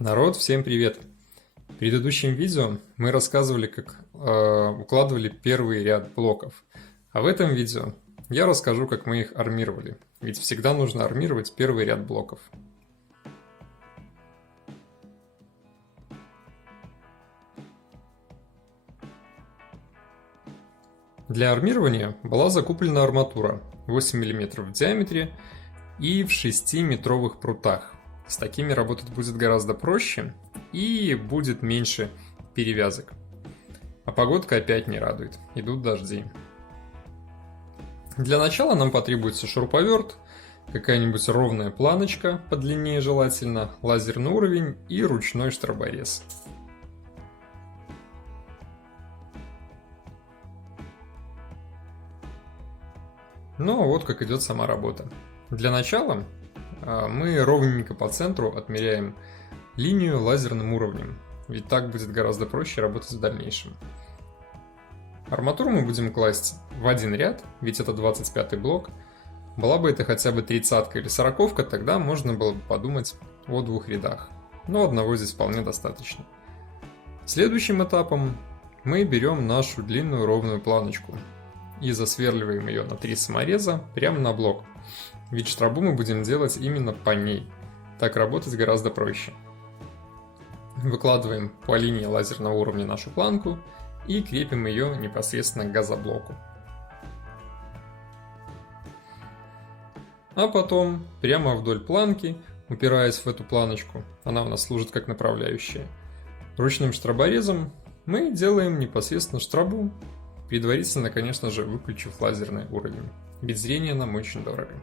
Народ, всем привет! В предыдущем видео мы рассказывали, как укладывали первый ряд блоков. А в этом видео я расскажу, как мы их армировали. Ведь всегда нужно армировать первый ряд блоков. Для армирования была закуплена арматура 8 мм в диаметре и в 6-метровых прутах. С такими работать будет гораздо проще и будет меньше перевязок. А погодка опять не радует, идут дожди. Для начала нам потребуется шуруповерт, какая-нибудь ровная планочка, подлиннее желательно, лазерный уровень и ручной штроборез. Ну вот как идет сама работа. Для начала мы ровненько по центру отмеряем линию лазерным уровнем, ведь так будет гораздо проще работать в дальнейшем. Арматуру мы будем класть в один ряд, ведь это 25-й блок. Была бы это хотя бы 30-ка или 40-ка, тогда можно было бы подумать о двух рядах. Но одного здесь вполне достаточно. Следующим этапом мы берем нашу длинную ровную планочку и засверливаем ее на 3 самореза прямо на блок. Ведь штробу мы будем делать именно по ней. Так работать гораздо проще. Выкладываем по линии лазерного уровня нашу планку и крепим ее непосредственно к газоблоку. А потом прямо вдоль планки, упираясь в эту планочку, она у нас служит как направляющая, ручным штроборезом мы делаем непосредственно штробу, предварительно, конечно же, выключив лазерный уровень, ведь зрение нам очень дорого.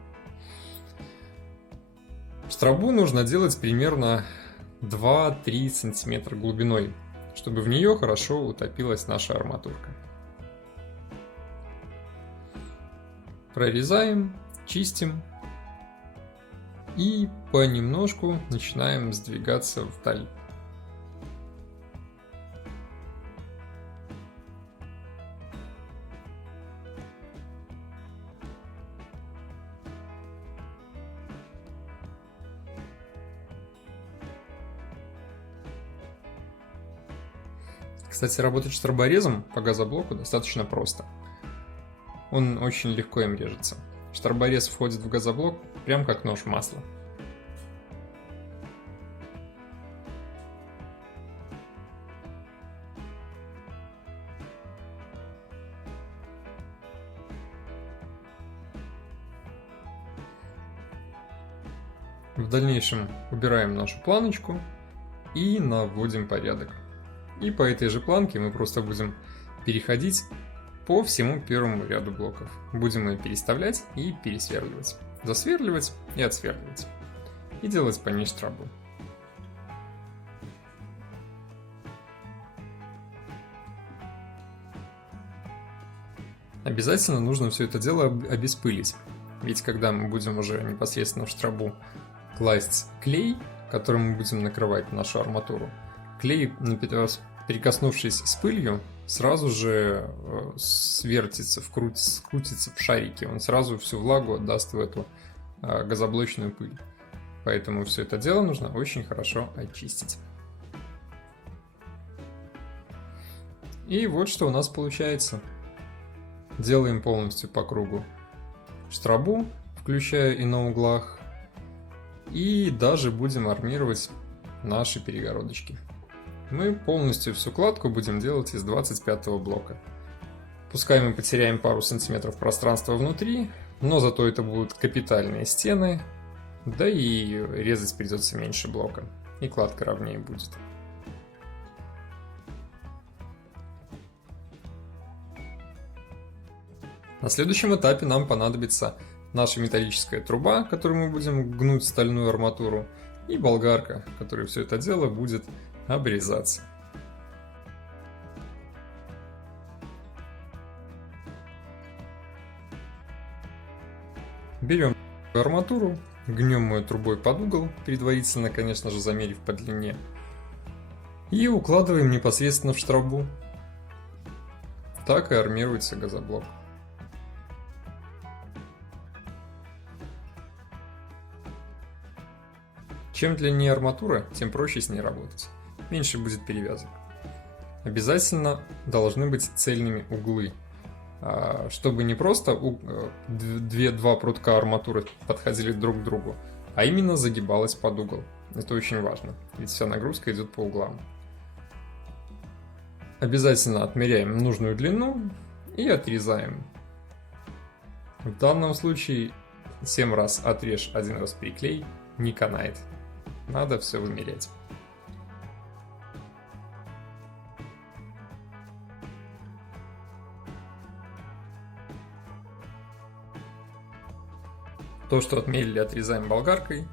Штробу нужно делать примерно 2-3 см глубиной, чтобы в нее хорошо утопилась наша арматурка. Прорезаем, чистим и понемножку начинаем сдвигаться вдаль. Кстати, работать штроборезом по газоблоку достаточно просто. Он очень легко им режется. Штроборез входит в газоблок прям как нож в масло. В дальнейшем убираем нашу планочку и наводим порядок. И по этой же планке мы просто будем переходить по всему первому ряду блоков. Будем ее переставлять и пересверливать. Засверливать и отсверливать. И делать по ней штробу. Обязательно нужно все это дело обеспылить. Ведь когда мы будем уже непосредственно в штробу класть клей, которым мы будем накрывать нашу арматуру, клей, прикоснувшись с пылью, сразу же свертится, крутится в шарике. Он сразу всю влагу отдаст в эту газоблочную пыль. Поэтому все это дело нужно очень хорошо очистить. И вот что у нас получается. Делаем полностью по кругу штробу, включая и на углах. И даже будем армировать наши перегородочки. Мы полностью всю кладку будем делать из 25-го блока. Пускай мы потеряем пару сантиметров пространства внутри, но зато это будут капитальные стены, да и резать придется меньше блока, и кладка ровнее будет. На следующем этапе нам понадобится наша металлическая труба, которую мы будем гнуть стальную арматуру, и болгарка, которая все это дело будет обрезаться. Берем арматуру, гнем ее трубой под угол, предварительно, конечно же, замерив по длине, и укладываем непосредственно в штробу. Так и армируется газоблок. Чем длиннее арматура, тем проще с ней работать. Меньше будет перевязок. Обязательно должны быть цельными углы, чтобы не просто два прутка арматуры подходили друг к другу, а именно загибалась под угол. Это очень важно, ведь вся нагрузка идет по углам. Обязательно отмеряем нужную длину и отрезаем. В данном случае 7 раз отрежь, 1 раз приклей, не канает. Надо все вымерять. То, что отмерили, отрезаем болгаркой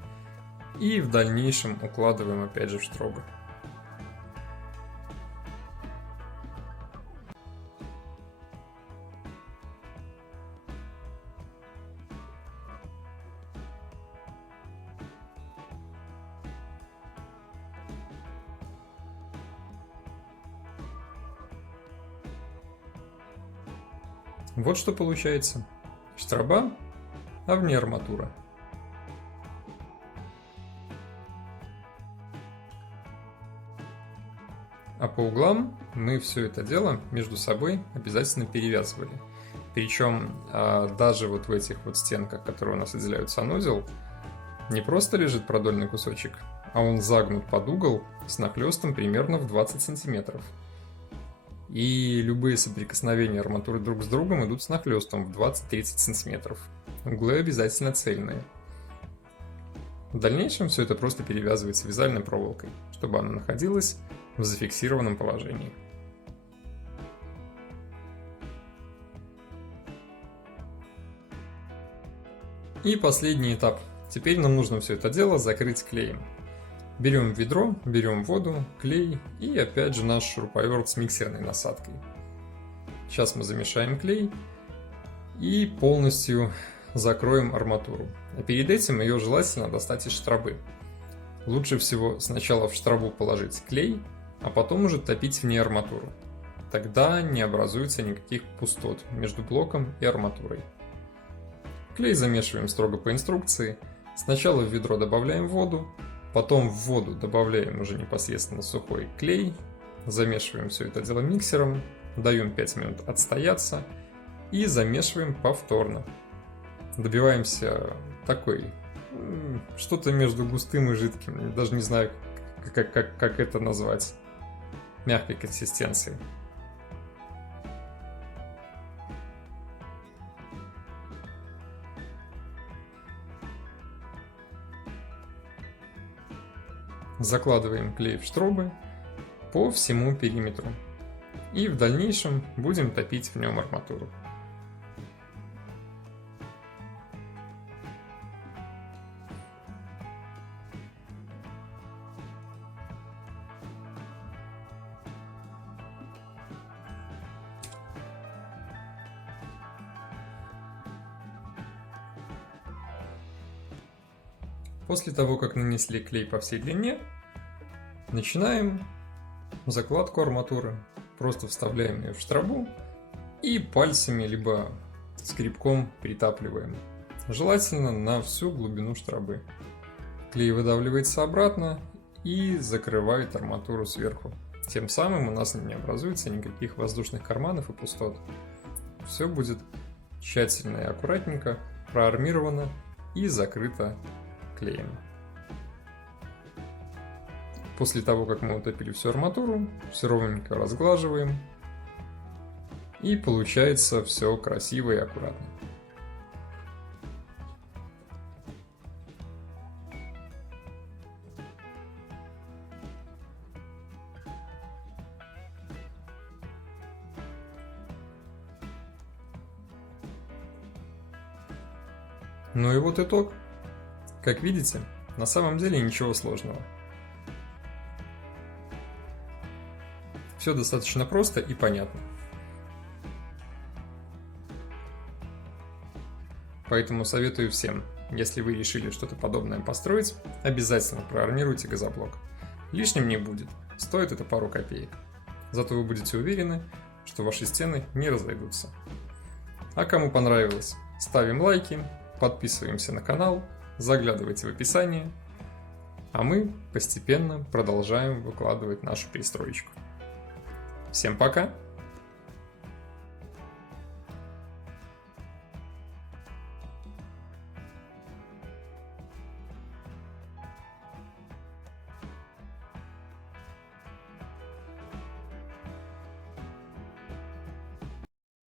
и в дальнейшем укладываем опять же в штробы. Вот что получается. Штроба, а в ней арматура. А по углам мы все это дело между собой обязательно перевязывали. Причем даже вот в этих вот стенках, которые у нас отделяют санузел, не просто лежит продольный кусочек, а он загнут под угол с нахлестом примерно в 20 сантиметров. И любые соприкосновения арматуры друг с другом идут с нахлестом в 20-30 сантиметров. Углы обязательно цельные. В дальнейшем все это просто перевязывается вязальной проволокой, чтобы она находилась в зафиксированном положении. И последний этап. Теперь нам нужно все это дело закрыть клеем. Берем ведро, берем воду, клей и опять же наш шуруповерт с миксерной насадкой. Сейчас мы замешаем клей и полностью закроем арматуру. А перед этим ее желательно достать из штробы. Лучше всего сначала в штробу положить клей, а потом уже топить в ней арматуру. Тогда не образуется никаких пустот между блоком и арматурой. Клей замешиваем строго по инструкции. Сначала в ведро добавляем воду, потом в воду добавляем уже непосредственно сухой клей, замешиваем все это дело миксером, даем 5 минут отстояться и замешиваем повторно. Добиваемся такой, что-то между густым и жидким, даже не знаю, как это назвать, мягкой консистенции. Закладываем клей в штробы по всему периметру и в дальнейшем будем топить в нем арматуру. После того, как нанесли клей по всей длине, начинаем закладку арматуры. Просто вставляем ее в штробу и пальцами либо скребком притапливаем. Желательно на всю глубину штробы. Клей выдавливается обратно и закрывает арматуру сверху. Тем самым у нас не образуется никаких воздушных карманов и пустот. Все будет тщательно и аккуратненько проармировано и закрыто клеем. После того, как мы утопили всю арматуру, все ровненько разглаживаем, и получается все красиво и аккуратно. Ну и вот итог. Как видите, на самом деле ничего сложного. Все достаточно просто и понятно. Поэтому советую всем, если вы решили что-то подобное построить, обязательно проармируйте газоблок. Лишним не будет, стоит это пару копеек. Зато вы будете уверены, что ваши стены не разойдутся. А кому понравилось, ставим лайки, подписываемся на канал, заглядывайте в описание. А мы постепенно продолжаем выкладывать нашу перестроечку. Всем пока!